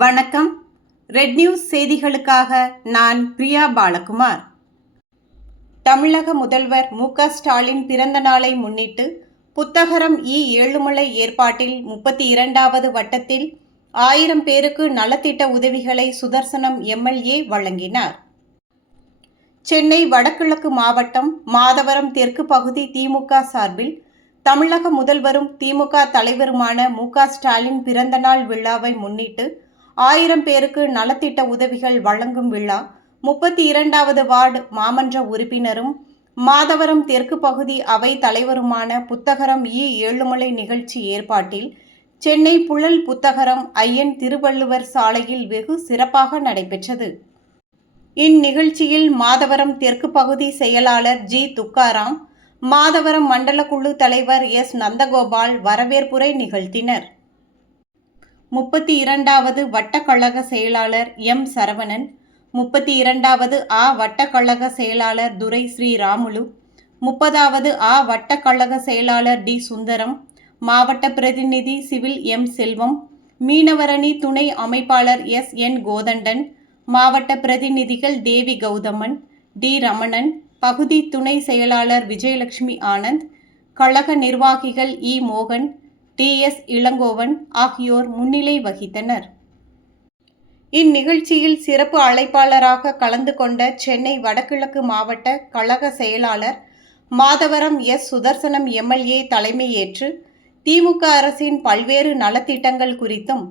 வணக்கம். Red news செய்திகளுக்காக நான் பிரியா பாலகுமார். தமிழக முதல்வர் மு.க. ஸ்டாலின் பிறந்த நாளை முன்னிட்டு புத்தகரம் ஏழுமலை ஏற்பாட்டில் 32வது வட்டத்தில் 1000 பேருக்கு நலத்திட்ட உதவிகளை சுதர்சனம் எம்எல்ஏ வழங்கினார். சென்னை வடகிழக்கு மாவட்டம் மாதவரம் தெற்கு பகுதி திமுக சார்பில் தமிழக முதல்வரும் திமுக தலைவருமான மு.க. ஸ்டாலின் பிறந்தநாள் விழாவை முன்னிட்டு 1000 பேருக்கு நலத்திட்ட உதவிகள் வழங்கும் விழா 32வது வார்டு மாமன்ற உறுப்பினரும் மாதவரம் தெற்கு பகுதி அவை தலைவருமான புத்தகரம் ஏழுமலை நிகழ்ச்சி ஏற்பாட்டில் சென்னை புழல் புத்தகரம் ஐயன் திருவள்ளுவர் சாலையில் வெகு சிறப்பாக நடைபெற்றது. இந்நிகழ்ச்சியில் மாதவரம் தெற்கு பகுதி செயலாளர் ஜி. துக்காராம், மாதவரம் மண்டல குழு தலைவர் எஸ். நந்தகோபால் வரவேற்புரை நிகழ்த்தினர். 32வது வட்டக்கழக செயலாளர் எம். சரவணன், 32வது ஆ வட்டக்கழக செயலாளர் துரை ஸ்ரீராமுலு, 30வது ஆ வட்டக்கழக செயலாளர் டி. சுந்தரம், மாவட்ட பிரதிநிதி சிவில் எம். செல்வம், மீனவரணி துணை அமைப்பாளர் எஸ். என். கோதண்டன், மாவட்ட பிரதிநிதிகள் தேவி கௌதமன், டி. ரமணன், பகுதி துணை செயலாளர் விஜயலட்சுமி ஆனந்த், கழக நிர்வாகிகள் இ. மோகன், டி. எஸ். இளங்கோவன் ஆகியோர் முன்னிலை வகித்தனர். இந்நிகழ்ச்சியில் சிறப்பு அழைப்பாளராக கலந்து கொண்ட சென்னை வடகிழக்கு மாவட்ட கழக செயலாளர் மாதவரம் எஸ். சுதர்சனம் எம்எல்ஏ தலைமையேற்று திமுக அரசின் பல்வேறு நலத்திட்டங்கள் குறித்தும்,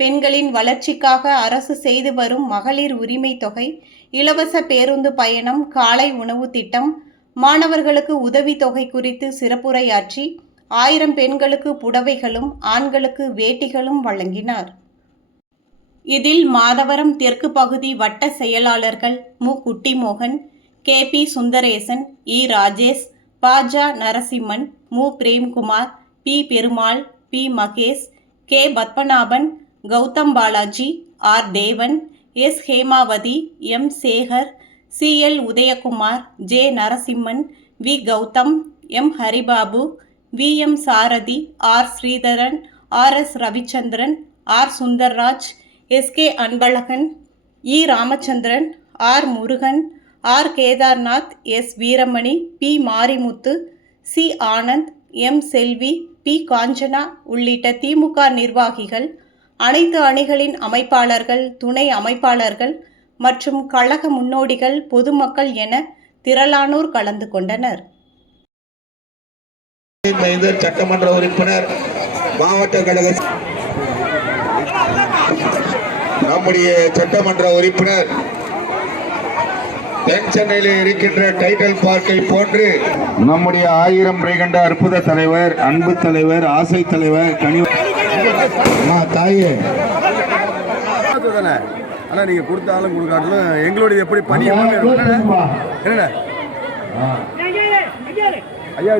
பெண்களின் வளர்ச்சிக்காக அரசு செய்து வரும் மகளிர் உரிமை தொகை, இலவச பேருந்து பயணம், காலை உணவு திட்டம், மாணவர்களுக்கு உதவித்தொகை குறித்து சிறப்புரையாற்றி 1000 பெண்களுக்கு புடவைகளும் ஆண்களுக்கு வேட்டிகளும் வழங்கினார். இதில் மாதவரம் தெற்கு பகுதி வட்ட செயலாளர்கள் மு. குட்டிமோகன், கே. பி. சுந்தரேசன், இ. ராஜேஷ், ப. ஜ. நரசிம்மன், மு. Premkumar, P. Perumal, P. Mahesh, K. Padmanabhan, Gautham Balaji, R. Devan, S. Hemavathi, M. Sekar, C. L. Udayakumar, J. Narasimhan, V. Gautham, M. Haribabu, V. M. Sarathi, R. Sridharan, R. S. Ravichandran, R. Sundarraj, S. K. Anbazhagan, இ. Ramachandran, R. Murugan, R. Kedarnath, S. Veeramani, P. Marimuthu, C. Anand, M. Selvi, P. Kanchana உள்ளிட்ட திமுக நிர்வாகிகள், அனைத்து அணிகளின் அமைப்பாளர்கள், துணை அமைப்பாளர்கள் மற்றும் கழக முன்னோடிகள், பொதுமக்கள் என திரளானோர் கலந்து கொண்டனர். சட்டமன்ற உறுப்பினர், மாவட்ட கழக நம்முடைய சட்டமன்ற உறுப்பினர் தென் சென்னையில் இருக்கின்ற டைட்டில் பார்க்கை போன்று நம்முடைய 1000 கண்ட அற்புத தலைவர், அன்பு தலைவர், ஆசை தலைவர், தாயே ஆனா நீங்க கொடுத்தாலும் கொடுக்காட்டாலும் எங்களுடைய எப்படி பணி என்ன ஐயா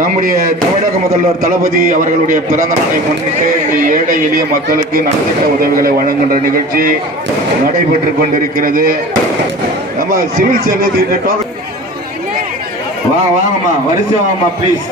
நம்முடைய தமிழக முதல்வர் தளபதி அவர்களுடைய பிறந்த நாளை முன்னிட்டு ஏழை எளிய மக்களுக்கு நலத்திட்ட உதவிகளை வழங்குகின்ற நிகழ்ச்சி நடைபெற்றுக் கொண்டிருக்கிறது. நம்ம சிவில் சர்வீஸ் வாங்கம்மா, வரிசை வாங்கம்மா ப்ளீஸ்.